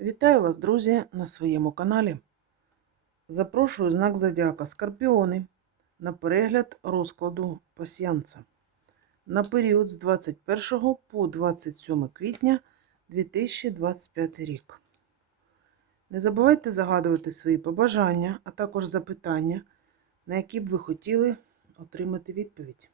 Вітаю вас, друзі, на своєму каналі. Запрошую знак Зодіака Скорпіони на перегляд розкладу пасіянца на період з 21 по 27 квітня 2025 рік. Не забувайте загадувати свої побажання, а також запитання, на які б ви хотіли отримати відповідь.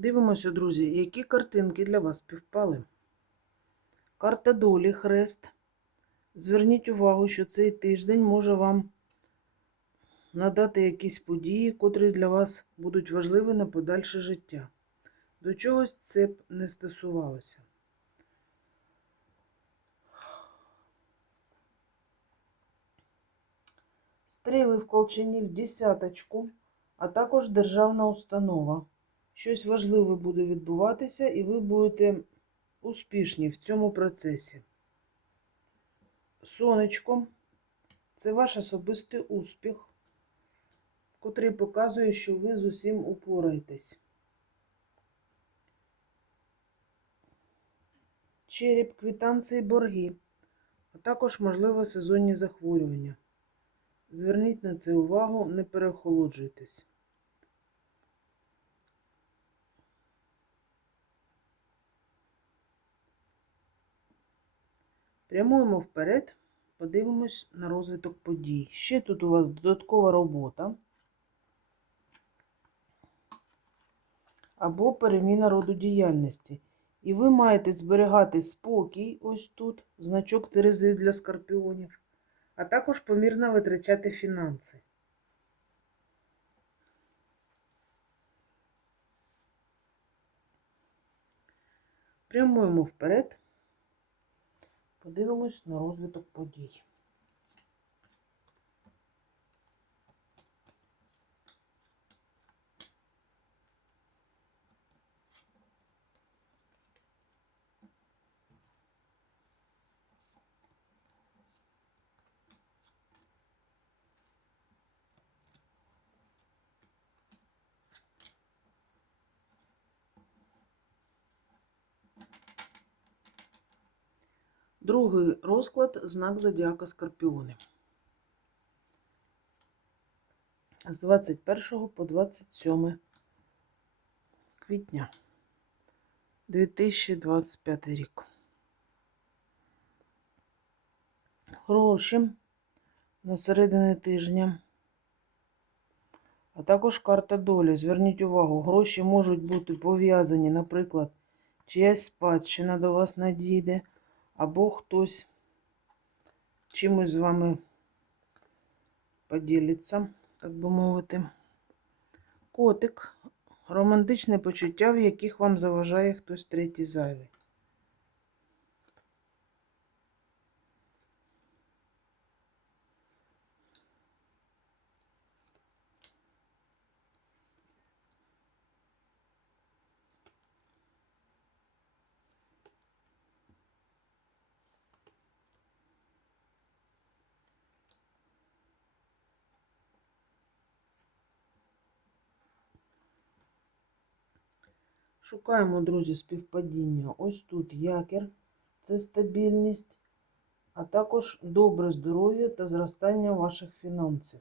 Дивимося, друзі, які картинки для вас співпали. Карта долі хрест. Зверніть увагу, що цей тиждень може вам надати якісь події, котрі для вас будуть важливі на подальше життя. До чогось це б не стосувалося. Стріли в колчані в десяточку, а також державна установа. Щось важливе буде відбуватися, і ви будете успішні в цьому процесі. Сонечко це ваш особистий успіх, котрий показує, що ви з усім упораєтесь. Череп, квітанції, борги, а також, можливо, сезонні захворювання. Зверніть на це увагу, не переохолоджуйтесь. Прямуємо вперед, подивимось на розвиток подій. Ще тут у вас додаткова робота або переміна роду діяльності. І ви маєте зберігати спокій, ось тут, значок Терези для скорпіонів, а також помірно витрачати фінанси. Прямуємо вперед. Подивимось на розвиток подій. Другий розклад знак Зодіака Скорпіони. З 21 по 27 квітня 2025 рік. Гроші на середини тижня, а також карта долі. Зверніть увагу, гроші можуть бути пов'язані, наприклад, чиясь спадщина до вас надійде або хтось чимось з вами поділиться, так би мовити. Котик, романтичне почуття, в яких вам заважає хтось третій зайвий. Шукаємо, друзі, співпадіння. Ось тут якір це стабільність, а також добре здоров'я та зростання ваших фінансів.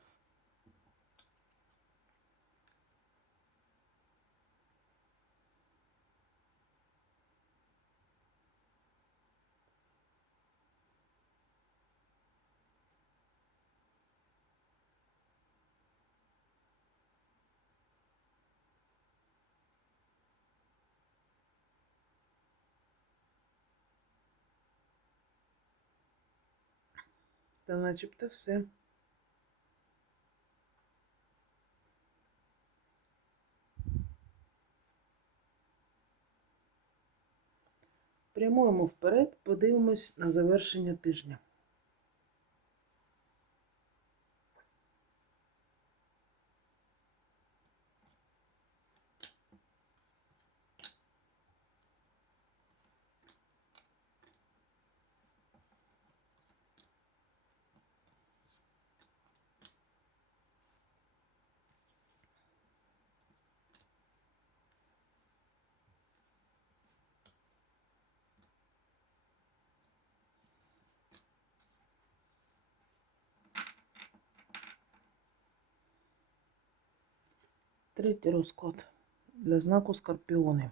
Та начебто все. Прямуємо вперед, подивимось на завершення тижня. Третій розклад для знаку Скорпіони.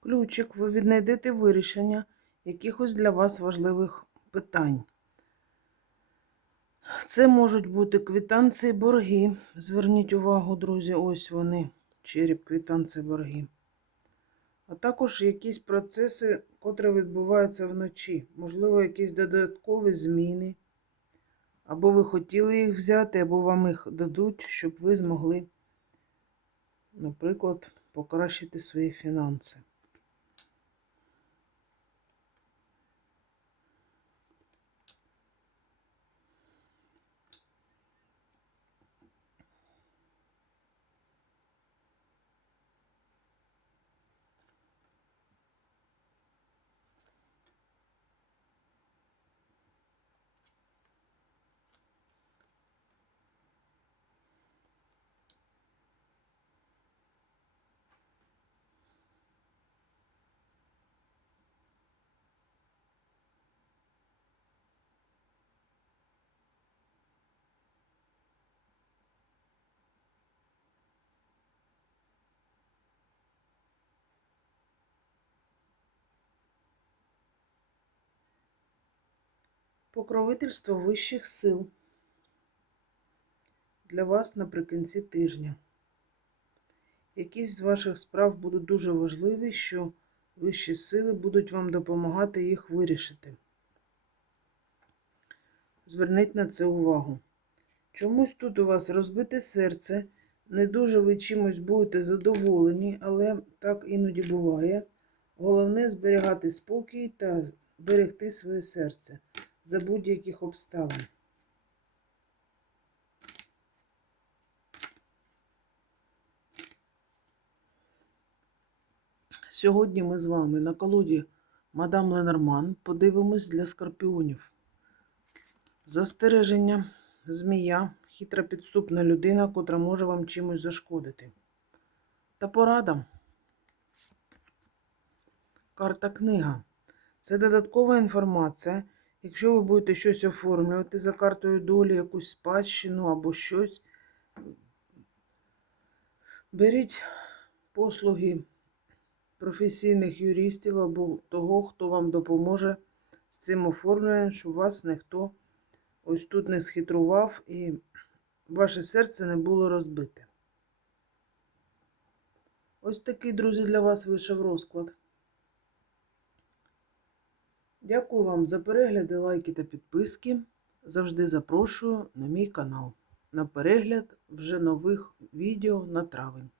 Ключик, ви віднайдете вирішення якихось для вас важливих питань. Це можуть бути квитанції борги. Зверніть увагу, друзі, ось вони, череп, квитанції борги. А також якісь процеси, котрі відбуваються вночі. Можливо, якісь додаткові зміни. Або ви хотіли їх взяти, або вам їх дадуть, щоб ви змогли, наприклад, покращити свої фінанси. Покровительство вищих сил для вас наприкінці тижня. Якісь з ваших справ будуть дуже важливі, що вищі сили будуть вам допомагати їх вирішити. Зверніть на це увагу. Чомусь тут у вас розбите серце, не дуже ви чимось будете задоволені, але так іноді буває. Головне зберігати спокій та берегти своє серце за будь-яких обставин. Сьогодні ми з вами на колоді Мадам Ленорман подивимось для скорпіонів. Застереження, змія, хитра підступна людина, котра може вам чимось зашкодити. Та порада. Карта книга. Це додаткова інформація. Якщо ви будете щось оформлювати за картою долі, якусь спадщину або щось, беріть послуги професійних юристів або того, хто вам допоможе з цим оформленням, щоб вас ніхто ось тут не схитрував і ваше серце не було розбите. Ось такий, друзі, для вас вийшов розклад. Дякую вам за перегляди, лайки та підписки. Завжди запрошую на мій канал на перегляд вже нових відео на травень.